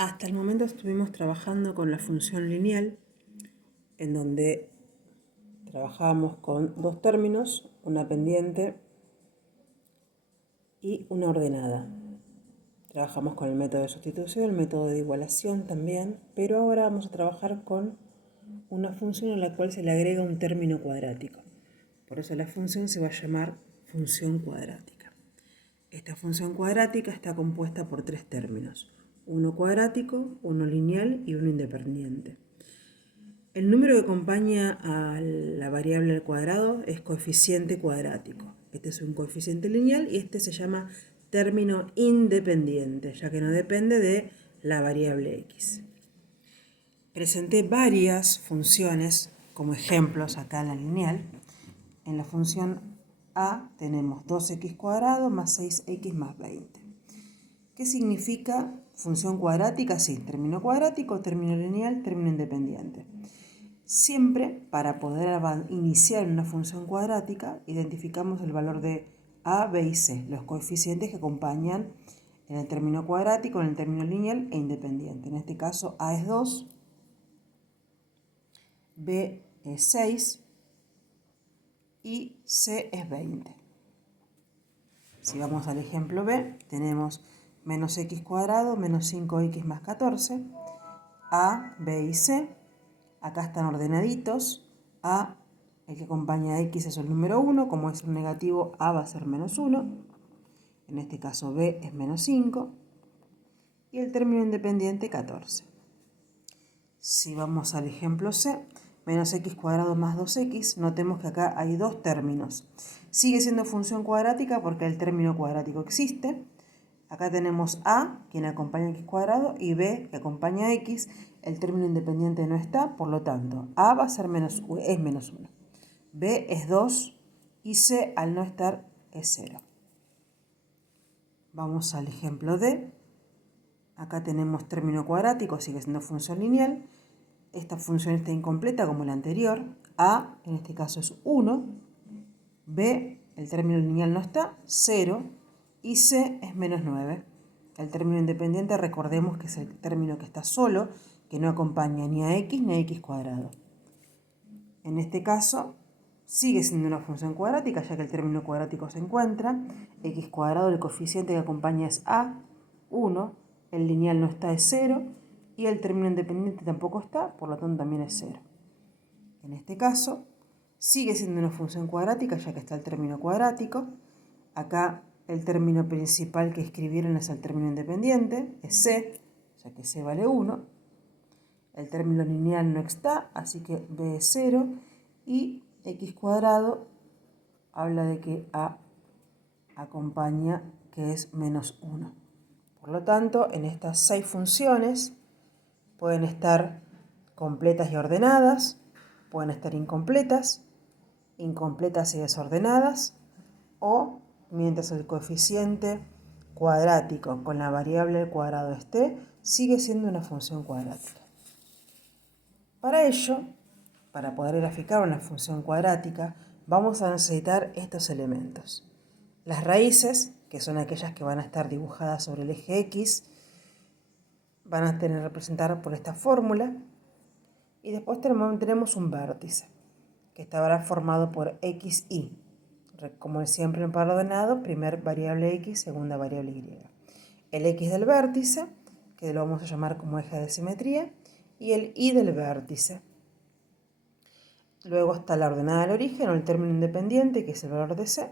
Hasta el momento estuvimos trabajando con la función lineal, en donde trabajábamos con dos términos, una pendiente y una ordenada. Trabajamos con el método de sustitución, el método de igualación también, pero ahora vamos a trabajar con una función a la cual se le agrega un término cuadrático. Por eso la función se va a llamar función cuadrática. Esta función cuadrática está compuesta por tres términos: uno cuadrático, uno lineal y uno independiente. El número que acompaña a la variable al cuadrado es coeficiente cuadrático. Este es un coeficiente lineal y este se llama término independiente, ya que no depende de la variable x. Presenté varias funciones como ejemplos acá en la lineal. En la función a tenemos 2x² más 6x más 20. ¿Qué significa función cuadrática? Sí, término cuadrático, término lineal, término independiente. Siempre, para poder iniciar una función cuadrática, identificamos el valor de a, b y c, los coeficientes que acompañan en el término cuadrático, en el término lineal e independiente. En este caso, a es 2, b es 6 y c es 20. Si vamos al ejemplo b, tenemos menos x² menos 5x más 14, a, b y c. Acá están ordenaditos. A, el que acompaña a x es el número 1, como es el negativo, a va a ser menos 1. En este caso b es menos 5. Y el término independiente 14. Si vamos al ejemplo c, menos x² más 2x, notemos que acá hay dos términos. Sigue siendo función cuadrática porque el término cuadrático existe. Acá tenemos a, quien acompaña a x², y b, que acompaña a x. El término independiente no está, por lo tanto, a va a ser es menos 1. B es 2 y c, al no estar, es 0. Vamos al ejemplo D. Acá tenemos término cuadrático, sigue siendo función lineal. Esta función está incompleta como la anterior. A, en este caso, es 1. B, el término lineal no está, 0. Y c es menos 9. El término independiente, recordemos que es el término que está solo, que no acompaña ni a x ni a x². En este caso, sigue siendo una función cuadrática, ya que el término cuadrático se encuentra. x², el coeficiente que acompaña es a, 1. El lineal no está, es 0. Y el término independiente tampoco está, por lo tanto también es 0. En este caso, sigue siendo una función cuadrática, ya que está el término cuadrático. Acá el término principal que escribieron es el término independiente, es c, ya que c vale 1. El término lineal no está, así que b es 0. Y x² habla de que a acompaña, que es menos 1. Por lo tanto, en estas 6 funciones pueden estar completas y ordenadas, pueden estar incompletas y desordenadas, o mientras el coeficiente cuadrático con la variable al cuadrado esté, sigue siendo una función cuadrática. Para ello, para poder graficar una función cuadrática, vamos a necesitar estos elementos. Las raíces, que son aquellas que van a estar dibujadas sobre el eje X, van a tener representadas por esta fórmula. Y después tenemos un vértice, que estará formado por x, y. Como siempre en par ordenado, primer variable x, segunda variable y. El x del vértice, que lo vamos a llamar como eje de simetría, y el y del vértice. Luego está la ordenada del origen o el término independiente, que es el valor de c.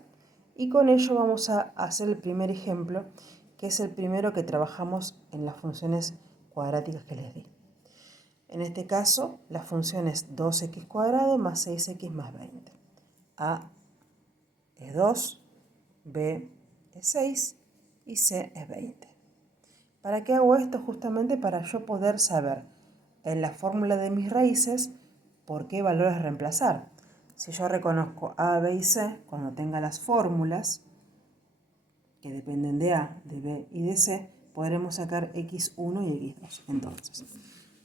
Y con ello vamos a hacer el primer ejemplo, que es el primero que trabajamos en las funciones cuadráticas que les di. En este caso, la función es 2x² más 6x más 20. A es 2, B es 6 y C es 20. ¿Para qué hago esto? Justamente para yo poder saber en la fórmula de mis raíces por qué valores reemplazar. Si yo reconozco A, B y C, cuando tenga las fórmulas que dependen de A, de B y de C, podremos sacar x1 y x2. Entonces,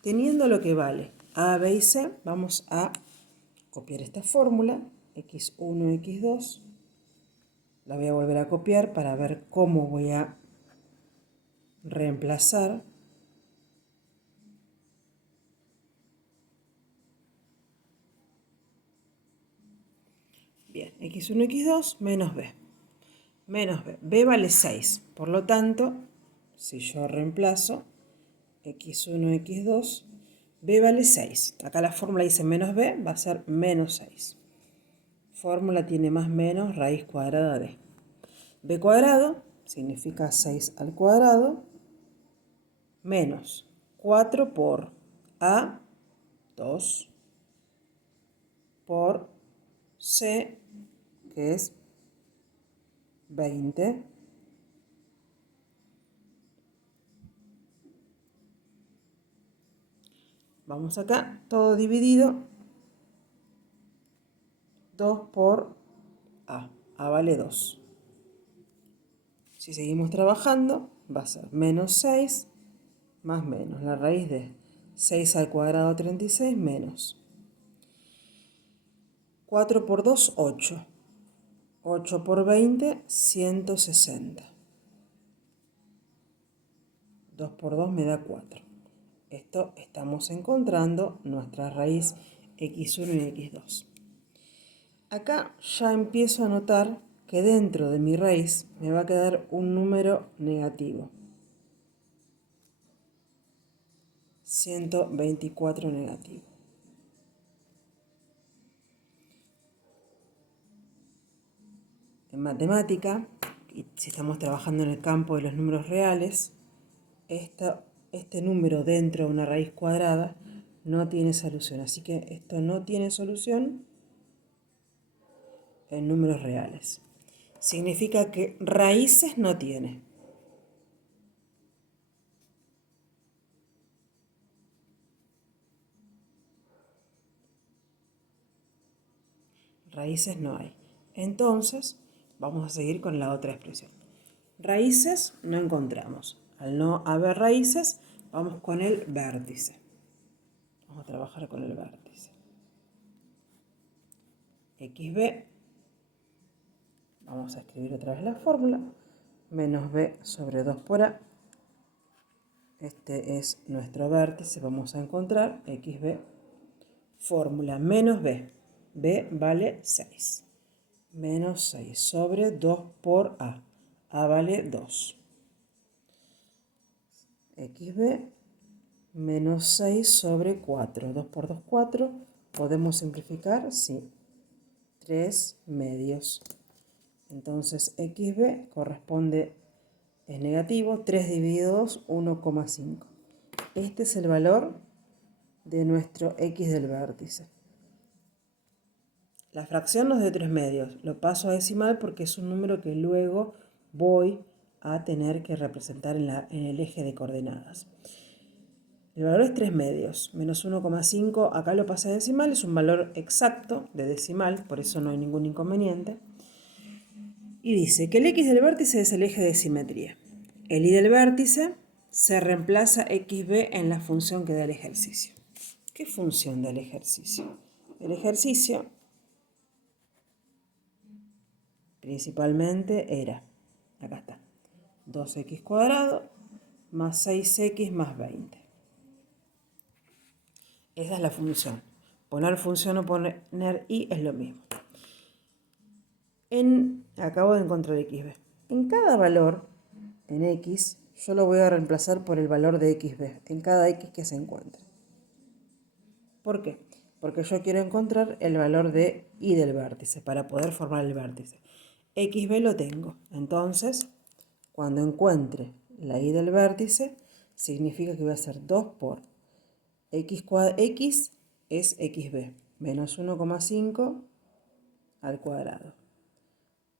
teniendo lo que vale A, B y C, vamos a copiar esta fórmula, x1, x2. La voy a volver a copiar para ver cómo voy a reemplazar Bien, x1, x2 menos b. Menos b. B vale 6. Por lo tanto, si yo reemplazo x1, x2, b vale 6. Acá la fórmula dice menos b, va a ser menos 6. Fórmula tiene más menos raíz cuadrada de. B cuadrado significa 6 al cuadrado menos 4 por A, 2, por C, que es 20, vamos acá, todo dividido, 2 por A vale 2. Si seguimos trabajando, va a ser menos 6 más menos la raíz de 6 al cuadrado 36 menos 4 por 2, 8. 8 por 20, 160. 2 por 2 me da 4. Esto estamos encontrando nuestra raíz x1 y x2. Acá ya empiezo a notar que dentro de mi raíz me va a quedar un número negativo. 124 negativo. En matemática, y si estamos trabajando en el campo de los números reales, este número dentro de una raíz cuadrada no tiene solución. Así que esto no tiene solución en números reales. Significa que raíces no tiene. Raíces no hay. Entonces, vamos a seguir con la otra expresión. Raíces no encontramos. Al no haber raíces, vamos con el vértice. Vamos a trabajar con el vértice. XB, vamos a escribir otra vez la fórmula, menos B sobre 2 por A. Este es nuestro vértice, vamos a encontrar XB, fórmula menos B. B vale 6. Menos 6 sobre 2 por A. A vale 2. XB menos 6 sobre 4. 2 por 2, 4. ¿Podemos simplificar? Sí. 3 medios. Entonces XB corresponde, es negativo. 3 dividido 2, 1,5. Este es el valor de nuestro X del vértice. La fracción nos da 3 medios. Lo paso a decimal porque es un número que luego voy a tener que representar en el eje de coordenadas. El valor es 3 medios, menos 1,5, acá lo pasé a decimal, es un valor exacto de decimal, por eso no hay ningún inconveniente. Y dice que el X del vértice es el eje de simetría. El Y del vértice se reemplaza XB en la función que da el ejercicio. ¿Qué función da el ejercicio? El ejercicio principalmente era, acá está, 2x cuadrado más 6x más 20. Esa es la función. Poner función o poner y es lo mismo. Acabo de encontrar xb. En cada valor, en x, yo lo voy a reemplazar por el valor de xb, en cada x que se encuentre. ¿Por qué? Porque yo quiero encontrar el valor de y del vértice para poder formar el vértice. XB lo tengo. Entonces, cuando encuentre la y del vértice, significa que va a ser 2 por x es xb, menos 1,5 al cuadrado,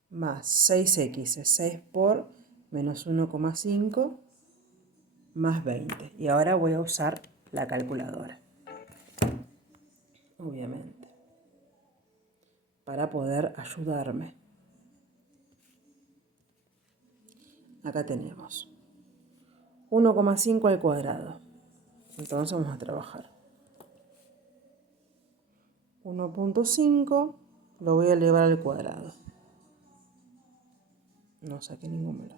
más 6x es 6 por menos 1,5 más 20. Y ahora voy a usar la calculadora, obviamente, para poder ayudarme. Acá tenemos 1,5 al cuadrado. Entonces vamos a trabajar. 1,5 lo voy a elevar al cuadrado. No saqué ningún valor.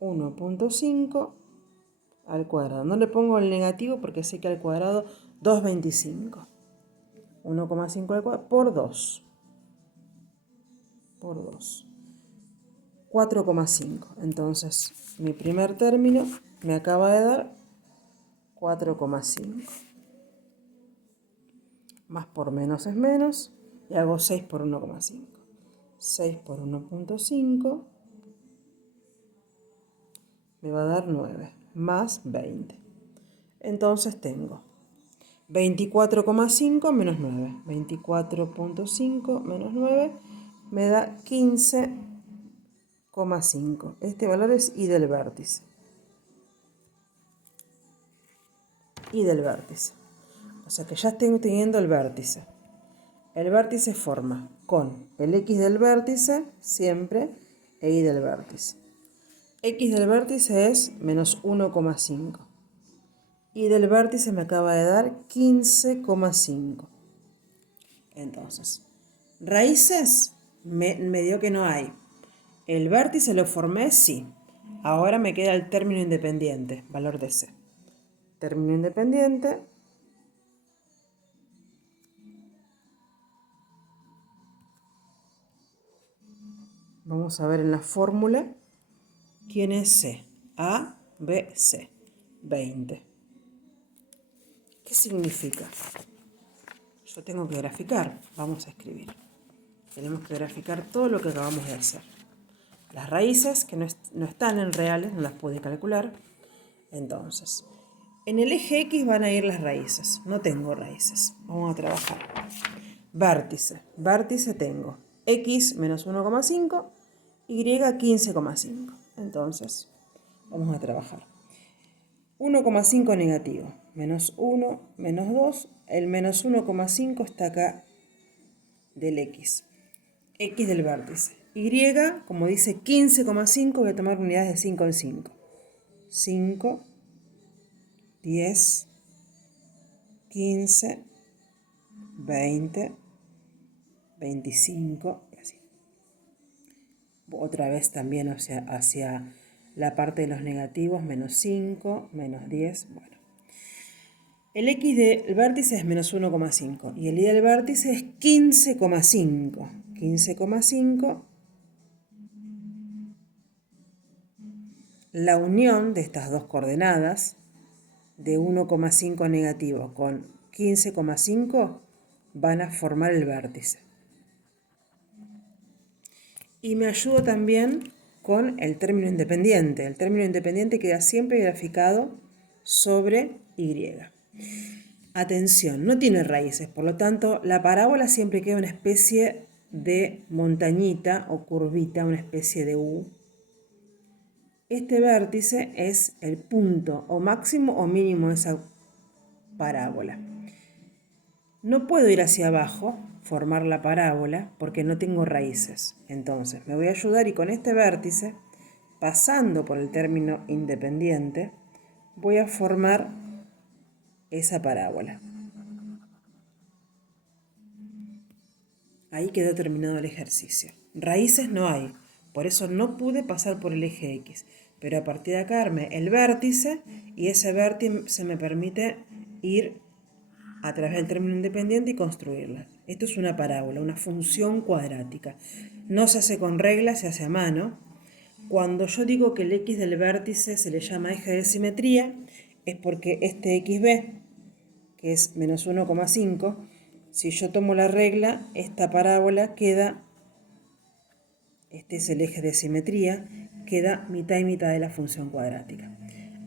1,5 al cuadrado. No le pongo el negativo porque sé que al cuadrado 2,25. 1,5 al cuadrado por 2. por 2. 4,5. Entonces, mi primer término me acaba de dar 4,5. Más por menos es menos. Y hago 6 por 1,5. 6 por 1,5 me va a dar 9. Más 20. Entonces tengo 24,5 menos 9. 24,5 menos 9 me da 15,5. Este valor es I del vértice. I del vértice. O sea que ya estoy teniendo el vértice. El vértice forma con el X del vértice siempre e Y del vértice. X del vértice es menos 1,5. Y del vértice me acaba de dar 15,5. Entonces, raíces me dio que no hay. El vértice lo formé, sí. Ahora me queda el término independiente, valor de C. Término independiente. Vamos a ver en la fórmula quién es C. A, B, C. 20. ¿Qué significa? Yo tengo que graficar. Vamos a escribir. Tenemos que graficar todo lo que acabamos de hacer. Las raíces, que no están en reales, no las pude calcular. Entonces, en el eje X van a ir las raíces. No tengo raíces. Vamos a trabajar. Vértice. Vértice tengo X menos 1,5, Y 15,5. Entonces, vamos a trabajar. 1,5 negativo. Menos 1, menos 2. El menos 1,5 está acá del X. X del vértice. Y, como dice 15,5, voy a tomar unidades de 5 en 5. 5, 10, 15, 20, 25, y así. Otra vez también hacia la parte de los negativos, menos 5, menos 10, bueno. El X del vértice es menos 1,5 y el Y del vértice es 15,5. 15,5. La unión de estas dos coordenadas, de 1,5 negativo con 15,5, van a formar el vértice. Y me ayuda también con el término independiente. El término independiente queda siempre graficado sobre Y. Atención, no tiene raíces, por lo tanto, la parábola siempre queda una especie de montañita o curvita, una especie de U. Este vértice es el punto o máximo o mínimo de esa parábola. No puedo ir hacia abajo, formar la parábola, porque no tengo raíces. Entonces, me voy a ayudar y con este vértice, pasando por el término independiente, voy a formar esa parábola. Ahí quedó terminado el ejercicio. Raíces no hay, por eso no pude pasar por el eje X. Pero a partir de acá armé el vértice y ese vértice me permite ir a través del término independiente y construirla. Esto es una parábola, una función cuadrática. No se hace con reglas, se hace a mano. Cuando yo digo que el X del vértice se le llama eje de simetría, es porque este XB, que es menos 1,5, si yo tomo la regla, esta parábola queda, este es el eje de simetría, queda mitad y mitad de la función cuadrática.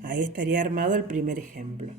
Ahí estaría armado el primer ejemplo.